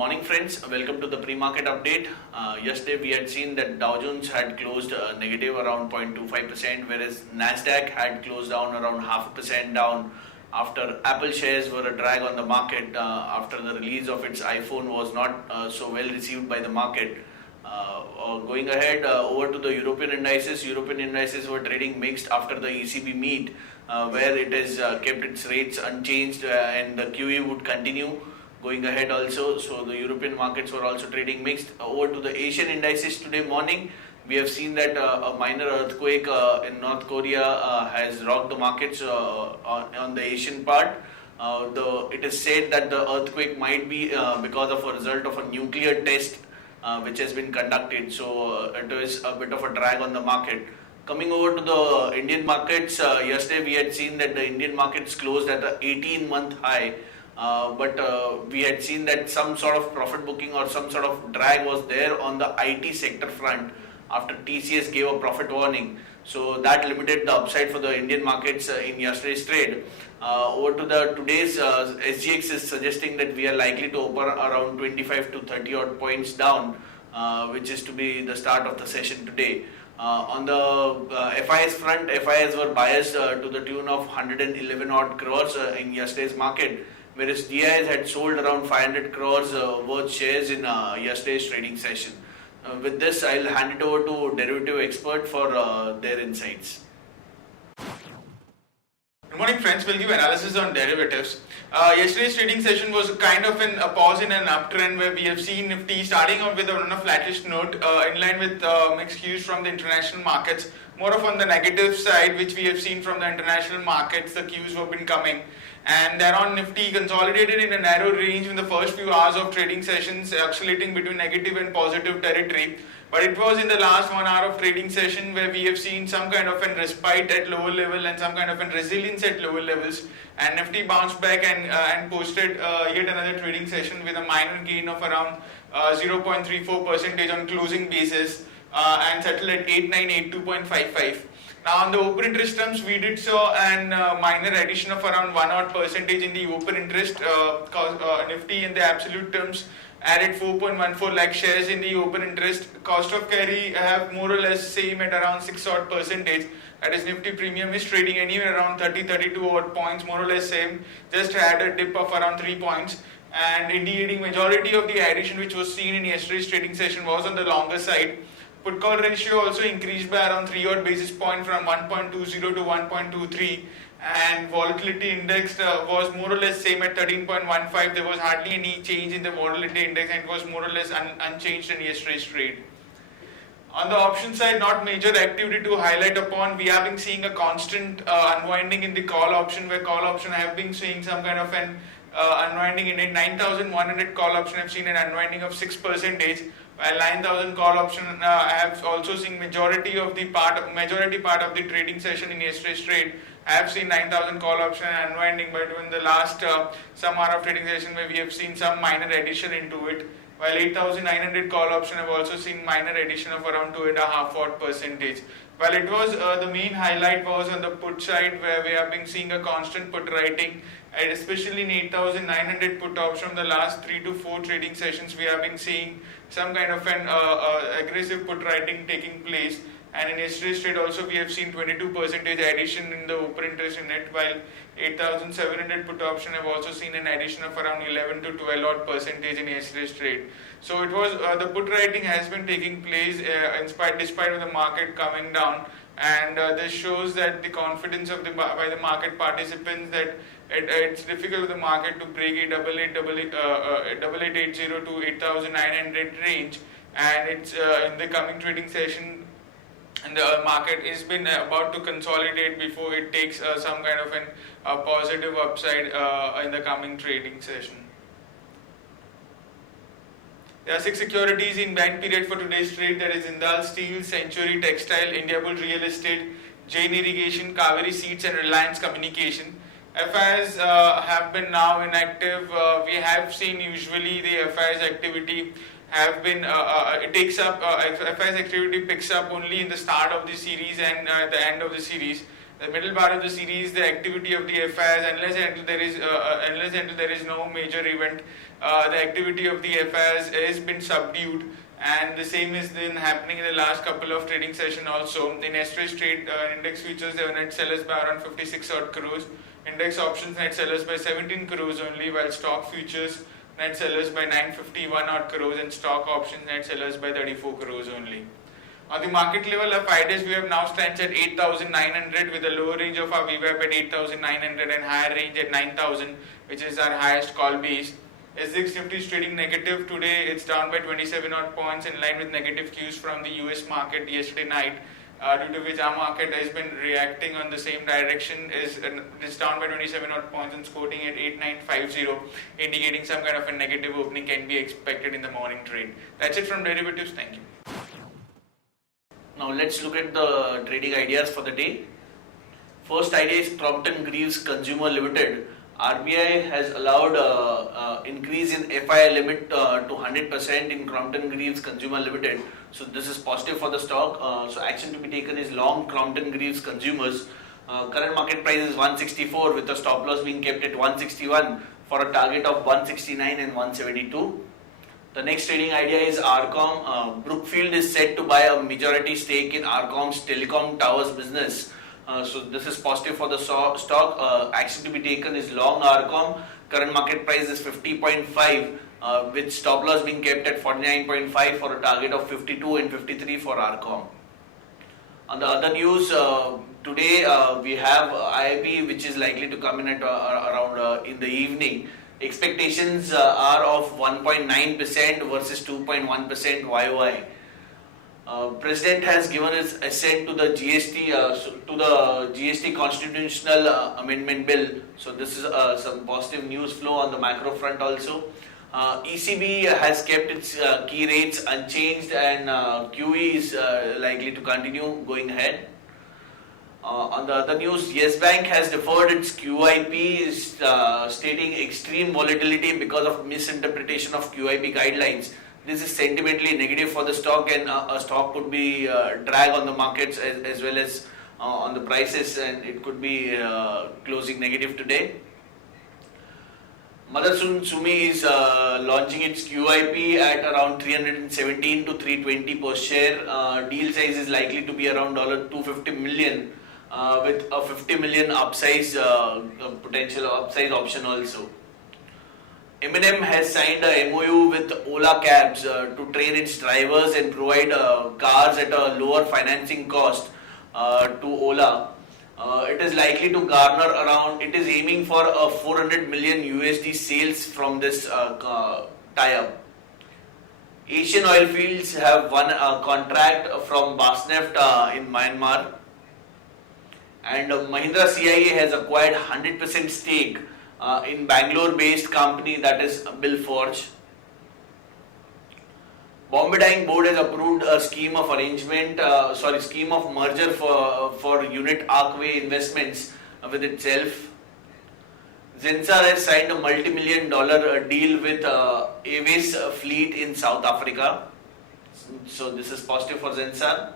Morning friends, welcome to the pre-market update. Yesterday we had seen that Dow Jones had closed negative around 0.25%, whereas Nasdaq had closed down around 0.5% down after Apple shares were a drag on the market after the release of its iPhone was not so well received by the market. Going ahead over to the European indices were trading mixed after the ECB meet, where it has kept its rates unchanged and the QE would continue going ahead also. So the European markets were also trading mixed. Over to the Asian indices today morning, we have seen that a minor earthquake in North Korea has rocked the markets on the Asian part. It is said that the earthquake might be because of a result of a nuclear test which has been conducted. So it is a bit of a drag on the market. Coming over to the Indian markets, yesterday we had seen that the Indian markets closed at an 18-month high. But we had seen that some sort of profit booking or some sort of drag was there on the IT sector front after TCS gave a profit warning. So that limited the upside for the Indian markets in yesterday's trade. Over to the today's SGX is suggesting that we are likely to open around 25 to 30 odd points down, which is to be the start of the session today. On the FIS front, FIS were biased to the tune of 111 odd crores in yesterday's market, whereas DIs had sold around 500 crores worth shares in yesterday's trading session. With this, I'll hand it over to derivative expert for their insights. Good morning friends, we'll give analysis on derivatives. Yesterday's trading session was kind of a pause in an uptrend where we have seen Nifty starting out with on a flattish note in line with mixed cues from the international markets. More of on the negative side, which we have seen from the international markets, the cues have been coming. And thereon Nifty consolidated in a narrow range in the first few hours of trading sessions, oscillating between negative and positive territory. But it was in the last 1 hour of trading session where we have seen some kind of a respite at lower level and some kind of a resilience at lower levels. And Nifty bounced back and posted yet another trading session with a minor gain of around 0.34% on closing basis and settled at 8982.55. Now on the open interest terms, we did saw an minor addition of around 1 odd percentage in the open interest. Nifty in the absolute terms added 4.14 lakh shares in the open interest. Cost of carry have more or less same at around 6 odd percentage. That is, Nifty premium is trading anywhere around 32 odd points, more or less same. Just had a dip of around 3 points. And indicating majority of the addition which was seen in yesterday's trading session was on the longer side. Put call ratio also increased by around 3 odd basis point from 1.20 to 1.23, and volatility index was more or less same at 13.15. There was hardly any change in the volatility index and it was more or less unchanged in yesterday's trade. On the option side, not major activity to highlight upon. We have been seeing a constant unwinding in the call option, where call option have been seeing some kind of an unwinding in it. 9,100 call option have seen an unwinding of 6%. While 9,000 call option have also seen majority part of the trading session in yesterday's trade. I have seen 9,000 call option unwinding, but in the last some hour of trading session where we have seen some minor addition into it. While 8,900 call option have also seen minor addition of around 2.5 odd percentage. While it was the main highlight was on the put side, where we have been seeing a constant put writing, and especially in 8,900 put option from the last 3 to 4 trading sessions, we have been seeing some kind of an aggressive put writing taking place. And in yesterday's trade also we have seen 22% addition in the open interest in it, while 8,700 put option have also seen an addition of around 11 to 12 odd percentage in yesterday's trade. So it was the put writing has been taking place despite of the market coming down, and this shows that the confidence of by the market participants that it's difficult for the market to break 8880 to 8,900 range, and it's in the coming trading session. And the market has been about to consolidate before it takes some kind of a positive upside in the coming trading session. There are 6 securities in band period for today's trade. That is Jindal Steel, Century Textile, Indiabulls Real Estate, Jain Irrigation, Kaveri Seeds and Reliance Communication. FIs have been now inactive. We have seen usually the FIs activity have been FIs activity picks up only in the start of the series and the end of the series. The middle part of the series, the activity of the FIs, unless and until there is no major event, the activity of the FIs has been subdued, and the same is then happening in the last couple of trading session also. In yesterday's trade, index futures, they were net sellers by around 56 odd crores. Index options net sellers by 17 crores only, while stock futures net sellers by 951 odd crores and stock options net sellers by 34 crores only. On the market level, our 5 days VWAP now stands at 8,900 with a lower range of our VWAP at 8,900 and higher range at 9,000, which is our highest call base. SGX Nifty is trading negative today. It's down by 27 odd points in line with negative cues from the US market yesterday night, due to which our market has been reacting on the same direction. Is down by 27 odd points and quoting at 8950, indicating some kind of a negative opening can be expected in the morning trade. That's it from derivatives. Thank you. Now let's look at the trading ideas for the day. First idea is Crompton Greaves Consumer Limited. RBI has allowed increase in FI limit to 100% in Crompton Greaves Consumer Limited. So this is positive for the stock. So action to be taken is long Crompton Greaves Consumers. Current market price is 164 with the stop loss being kept at 161 for a target of 169 and 172. The next trading idea is Arcom. Brookfield is set to buy a majority stake in Arcom's telecom towers business. So this is positive for the stock. Action to be taken is long Arcom. Current market price is 50.5 with stop loss being kept at 49.5 for a target of 52 and 53 for Arcom. On the other news, today we have IIP, which is likely to come in at around in the evening. Expectations are of 1.9% versus 2.1% YOY. President has given his assent to the GST constitutional amendment bill. So this is some positive news flow on the macro front also. ECB has kept its key rates unchanged and QE is likely to continue going ahead. On the other news, Yes Bank has deferred its QIP, stating extreme volatility because of misinterpretation of QIP guidelines. This is sentimentally negative for the stock, and a stock could be drag on the markets as well as on the prices, and it could be closing negative today. Motherson Sumi is launching its QIP at around 317 to 320 per share. Deal size is likely to be around $250 million. With a 50 million upsize potential upsize option also. M&M has signed a MOU with Ola Cabs to train its drivers and provide cars at a lower financing cost to Ola. It is likely to garner around. It is aiming for a 400 million USD sales from this tie-up. Asian oil fields have won a contract from Basneft in Myanmar. And Mahindra CIA has acquired 100% stake in Bangalore-based company that is Billforge. Bombay Dyeing Board has approved a scheme of merger for Unit Arcway Investments with itself. Zensar has signed a multi-million-dollar deal with Avis Fleet in South Africa. So this is positive for Zensar.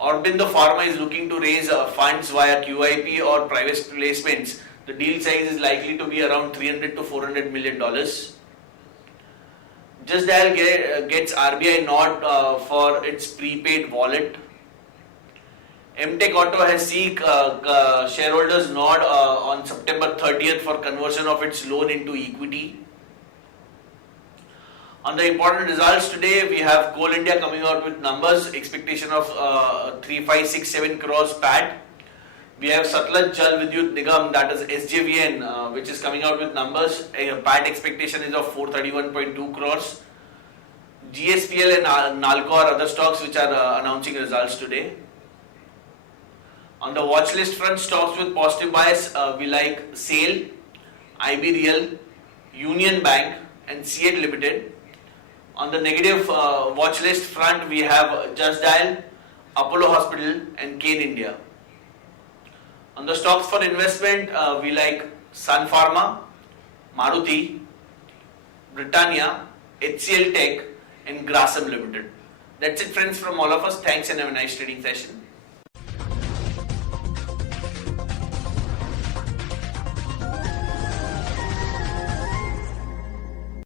Aurobindo Pharma is looking to raise funds via QIP or private placements. The deal size is likely to be around $300 to $400 million. Just Dial gets RBI nod for its prepaid wallet. MTech Auto has seek shareholders nod on September 30th for conversion of its loan into equity. On the important results today, we have Coal India coming out with numbers, expectation of 3567 crores PAT. We have Satluj Jal Vidyut Nigam, that is SJVN, which is coming out with numbers. PAT expectation is of 431.2 crores. GSPL and Nalco are other stocks which are announcing results today. On the watch list front, stocks with positive bias, we like SAIL, IB Real, Union Bank and CEAT Limited. On the negative watch list front, we have Just Dial, Apollo Hospital and Kane India. On the stocks for investment, we like Sun Pharma, Maruti, Britannia, HCL Tech and Grasim Limited. That's it friends from all of us. Thanks and have a nice trading session.